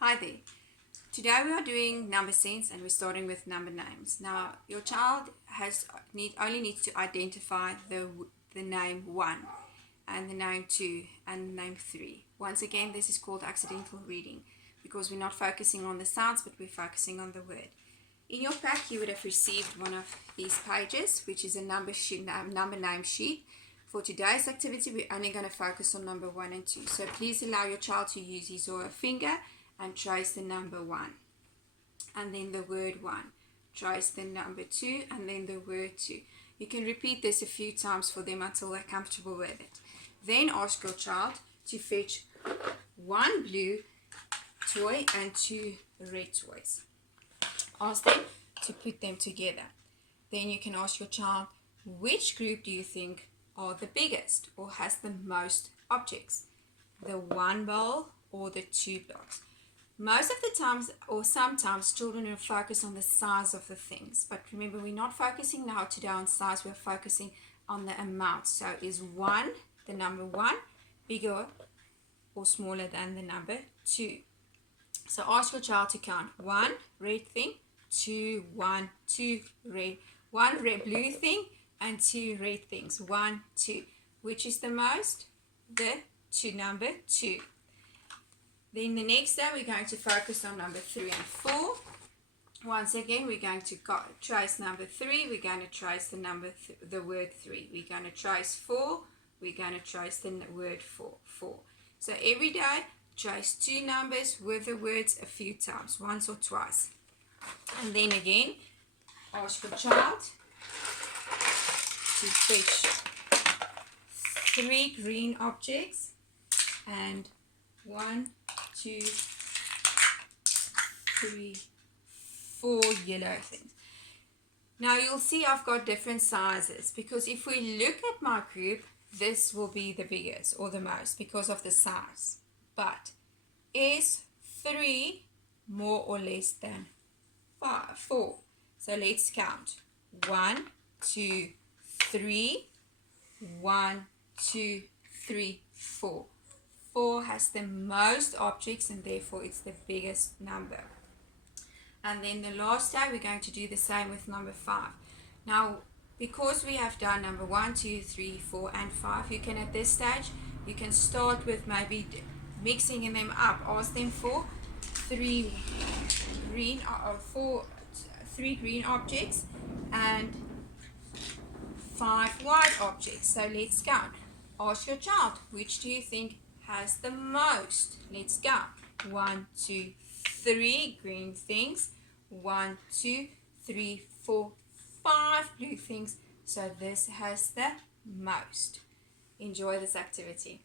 Hi there. Today we are doing number sense and we're starting with number names. Now your child only needs to identify the name 1 and the name 2 and the name 3. Once again, this is called accidental reading because we're not focusing on the sounds but we're focusing on the word. In your pack you would have received one of these pages, which is a number name sheet. For today's activity we're only going to focus on number 1 and 2. So please allow your child to use his or her finger and trace the number 1 and then the word 1. Trace the number 2 and then the word 2. You can repeat this a few times for them until they're comfortable with it. Then ask your child to fetch 1 blue toy and 2 red toys. Ask them to put them together. Then you can ask your child, which group do you think are the biggest or has the most objects? The 1 bowl or the 2 blocks? Most of the times or sometimes children will focus on the size of the things, but remember we're not focusing now today on size, we're focusing on the amount. So is 1, the number 1, bigger or smaller than the number 2? So ask your child to count 1 red thing, 2, 1, 2 red, 1 red blue thing and 2 red things, 1, 2. Which is the most? The number 2. Then the next day we're going to focus on number 3 and 4. Once again we're going to trace number 3, we're going to trace the word 3. We're going to trace 4, we're going to trace the word 4. So every day trace 2 numbers with the words a few times, once or twice. And then again ask your child to fetch 3 green objects and 1, 2, 3, 4 yellow things. Now you'll see I've got different sizes because if we look at my group, this will be the biggest or the most because of the size. But is 3 more or less than 4? So let's count. 1, 2, 3. 1, 2, 3, 4. 4 has the most objects and therefore it's the biggest number. And then the last day we're going to do the same with number 5. Now because we have done number 1, 2, 3, 4 and 5, you can at this stage you can start with maybe mixing them up. Ask them for 3 green objects and 5 white objects. So let's count. Ask your child, which do you think has the most? Let's count. 1, 2, 3 green things. 1, 2, 3, 4, 5 blue things. So this has the most. Enjoy this activity.